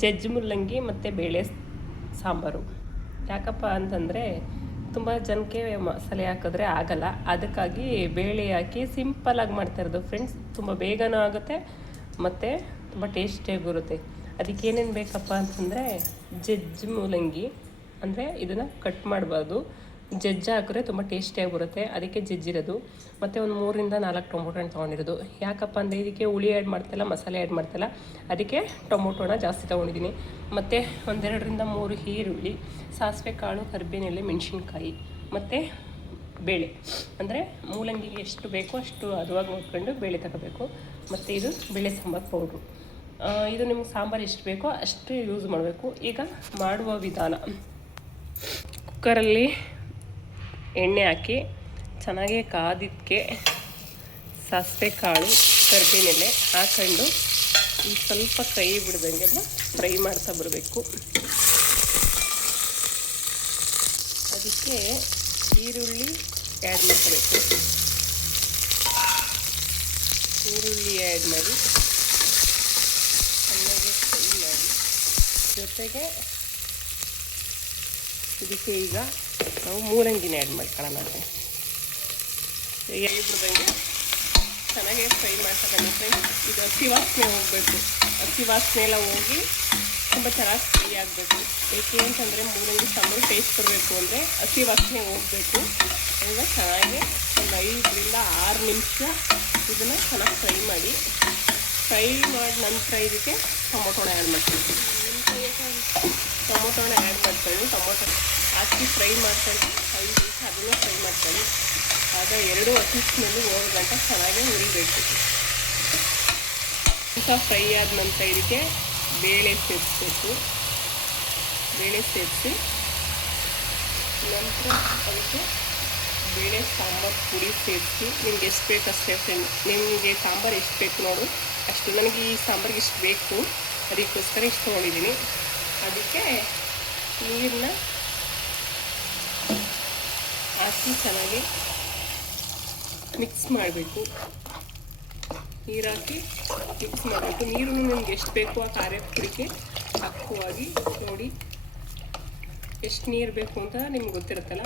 ಜಜ್ಜಿ ಮುಲ್ಲಂಗಿ ಮತ್ತು ಬೇಳೆ ಸಾಂಬಾರು. ಯಾಕಪ್ಪ ಅಂತಂದರೆ ತುಂಬ ಜನಕ್ಕೆ ಮಸಾಲೆ ಹಾಕಿದ್ರೆ ಆಗಲ್ಲ, ಅದಕ್ಕಾಗಿ ಬೇಳೆ ಹಾಕಿ ಸಿಂಪಲಾಗಿ ಮಾಡ್ತಾಯಿರೋದು ಫ್ರೆಂಡ್ಸ್. ತುಂಬ ಬೇಗನೂ ಆಗುತ್ತೆ ಮತ್ತು ತುಂಬ ಟೇಸ್ಟಿಯಾಗಿ ಬರುತ್ತೆ. ಅದಕ್ಕೆ ಏನೇನು ಬೇಕಪ್ಪ ಅಂತಂದರೆ ಜಜ್ಜಿ ಮೂಲಂಗಿ, ಅಂದರೆ ಇದನ್ನು ಕಟ್ ಮಾಡಬಾರ್ದು, ಜಜ್ಜ ಹಾಕಿದ್ರೆ ತುಂಬ ಟೇಸ್ಟಿಯಾಗಿ ಬರುತ್ತೆ, ಅದಕ್ಕೆ ಜಜ್ಜಿರೋದು. ಮತ್ತು ಒಂದು 3-4 ಟೊಮೊಟೊ ಹಣ್ಣು ತೊಗೊಂಡಿರೋದು. ಯಾಕಪ್ಪ ಅಂದರೆ ಇದಕ್ಕೆ ಹುಳಿ ಆ್ಯಡ್ ಮಾಡ್ತಾಯಿಲ್ಲ, ಮಸಾಲೆ ಆ್ಯಡ್ ಮಾಡ್ತಾಯಿಲ್ಲ, ಅದಕ್ಕೆ ಟೊಮೊಟೊನ ಜಾಸ್ತಿ ತೊಗೊಂಡಿದ್ದೀನಿ. ಮತ್ತು 1-2-3 ಈರುಳ್ಳಿ, ಸಾಸಿವೆ ಕಾಳು, ಕರಿಬೇವಿನೆಲೆ, ಮೆಣಸಿನ್ಕಾಯಿ ಮತ್ತು ಬೇಳೆ. ಅಂದರೆ ಮೂಲಂಗಿಗೆ ಎಷ್ಟು ಬೇಕೋ ಅಷ್ಟು ಹದವಾಗಿ ನೋಡ್ಕೊಂಡು ಬೇಳೆ ತಗೋಬೇಕು. ಮತ್ತು ಇದು ಬೇಳೆ ಸಾಂಬಾರು ಪೌಡ್ರು. ಇದು ನಿಮ್ಗೆ ಸಾಂಬಾರು ಎಷ್ಟು ಬೇಕೋ ಅಷ್ಟು ಯೂಸ್ ಮಾಡಬೇಕು. ಈಗ ಮಾಡುವ ವಿಧಾನ: ಕುಕ್ಕರಲ್ಲಿ ಎಣ್ಣೆ ಹಾಕಿ ಚೆನ್ನಾಗಿ ಕಾದಿದ್ದಕ್ಕೆ ಸಾಸಿವೆ ಕಾಳು, ಕರಿಬೇವಿನೆಲೆ ಹಾಕೊಂಡು ಈ ಸ್ವಲ್ಪ ಕೈ ಬಿಡ್ದಂಗೆಲ್ಲ ಫ್ರೈ ಮಾಡ್ತಾ ಬರಬೇಕು. ಅದಕ್ಕೆ ಈರುಳ್ಳಿ ಆ್ಯಡ್ ಮಾಡ್ಕೋಬೇಕು. ಈರುಳ್ಳಿ ಆ್ಯಡ್ ಮಾಡಿ ಚೆನ್ನಾಗಿ ಫ್ರೈ ಮಾಡಿ, ಜೊತೆಗೆ ಇದಕ್ಕೆ ಈಗ ನಾವು ಮೂಲಂಗಿನ ಆ್ಯಡ್ ಮಾಡ್ಕೊಳ್ಳೋಣ. ಈಗ ಬಿಡ್ದಂಗೆ ಚೆನ್ನಾಗಿ ಫ್ರೈ ಮಾಡ್ಕೊಂಡು ಫ್ರೆಂಡ್ಸ್. ಇದು ಹಸಿ ವಾಸನೆ ಹೋಗಬೇಕು, ಹಸಿ ವಾಸನೆ ಎಲ್ಲ ಹೋಗಿ ತುಂಬ ಚೆನ್ನಾಗಿ ಫ್ರೈ ಆಗಬೇಕು. ಏಕೆ ಅಂತಂದರೆ ಮೂಲಂಗಿ ಸಾಂಬಾರು ಟೇಸ್ಟ್ ಬರಬೇಕು ಅಂದರೆ ಹಸಿ ವಾಸನೆ ಹೋಗಬೇಕು. ಈಗ ಚೆನ್ನಾಗಿ ಒಂದು 5-6 ನಿಮಿಷ ಇದನ್ನು ಚೆನ್ನಾಗಿ ಫ್ರೈ ಮಾಡಿ. ಫ್ರೈ ಮಾಡಿದ ನಂತರ ಇದಕ್ಕೆ ಟೊಮೊಟೊನ ಆ್ಯಡ್ ಮಾಡ್ತೀನಿ. ಟೊಮೊಟೊನ ಆ್ಯಡ್ ಮಾಡ್ಕೊಂಡು ಟೊಮೊಟೊ ಹಾಕಿ ಫ್ರೈ ಮಾಡ್ಕೊಂಡು 5 ನಿಮಿಷ ಅದನ್ನು ಫ್ರೈ ಮಾಡ್ಕೊಳ್ಳಿ. ಆಗ 2 ಹಸಿ ಸ್ಮೆಲ್ಲು ಹೋಗೋ ಗಂಟ ಚೆನ್ನಾಗಿ ಹುರಿಬೇಕು. ಸ್ವಲ್ಪ ಫ್ರೈ ಆದ ನಂತರ ಇದಕ್ಕೆ ಬೇಳೆ ಸೇರಿಸ್ಬೇಕು. ಬೇಳೆ ಸೇರಿಸಿ ನಂತರ ಅದಕ್ಕೆ ಬೇಳೆ ಸಾಂಬಾರು ಪುಡಿ ಸೇರಿಸಿ ನಿಮ್ಗೆ ಎಷ್ಟು ಬೇಕು ಅಷ್ಟೇ ಫ್ರೆಂಡ್ಸ್. ನಿಮಗೆ ಸಾಂಬಾರು ಎಷ್ಟು ಬೇಕು ನೋಡು ಅಷ್ಟು. ನನಗೆ ಈ ಸಾಂಬಾರಿಗೆ ಇಷ್ಟು ಬೇಕು, ಅದಕ್ಕೋಸ್ಕರ ಇಷ್ಟು ತೊಗೊಂಡಿದ್ದೀನಿ. ಅದಕ್ಕೆ ನೀರನ್ನ ಹಾಕಿ ಚೆನ್ನಾಗಿ ಮಿಕ್ಸ್ ಮಾಡಬೇಕು. ನೀರು ಹಾಕಿ ಮಿಕ್ಸ್ ಮಾಡಬೇಕು. ನೀರು ನಿಮ್ಗೆ ಎಷ್ಟು ಬೇಕು ಆ ಖಾರದ ಪುಡಿಗೆ ಪಕ್ವವಾಗಿ ನೋಡಿ. ಎಷ್ಟು ನೀರು ಬೇಕು ಅಂತ ನಿಮ್ಗೆ ಗೊತ್ತಿರುತ್ತಲ್ಲ,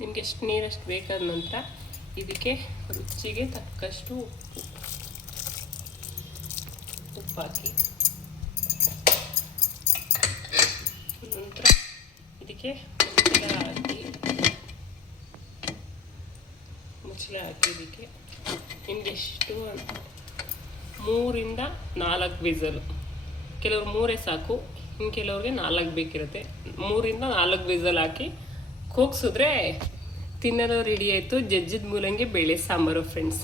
ನಿಮ್ಗೆ ಎಷ್ಟು ನೀರು ಅಷ್ಟು ಬೇಕಾದ ನಂತರ ಇದಕ್ಕೆ ರುಚಿಗೆ ತಕ್ಕಷ್ಟು ಉಪ್ಪು ಹಾಕಿ ನಂತರ ಇದಕ್ಕೆ ಮುಚ್ಚಳ ಹಾಕಿ ಇದಕ್ಕೆ ನಿಮಗೆಷ್ಟು 3-4 ವಿಸಲು. ಕೆಲವ್ರು 3 ಸಾಕು, ಇನ್ನು ಕೆಲವ್ರಿಗೆ 4 ಬೇಕಿರುತ್ತೆ. 3-4 ವಿಸಲ್ ಹಾಕಿ ಕೂಗ್ಸಿದ್ರೆ ತಿನ್ನೋದು ರೆಡಿ ಆಯಿತು. ಜಜ್ಜಿದ ಮೂಲಂಗಿ ಬೇಳೆ ಸಾಂಬಾರು ಫ್ರೆಂಡ್ಸ್.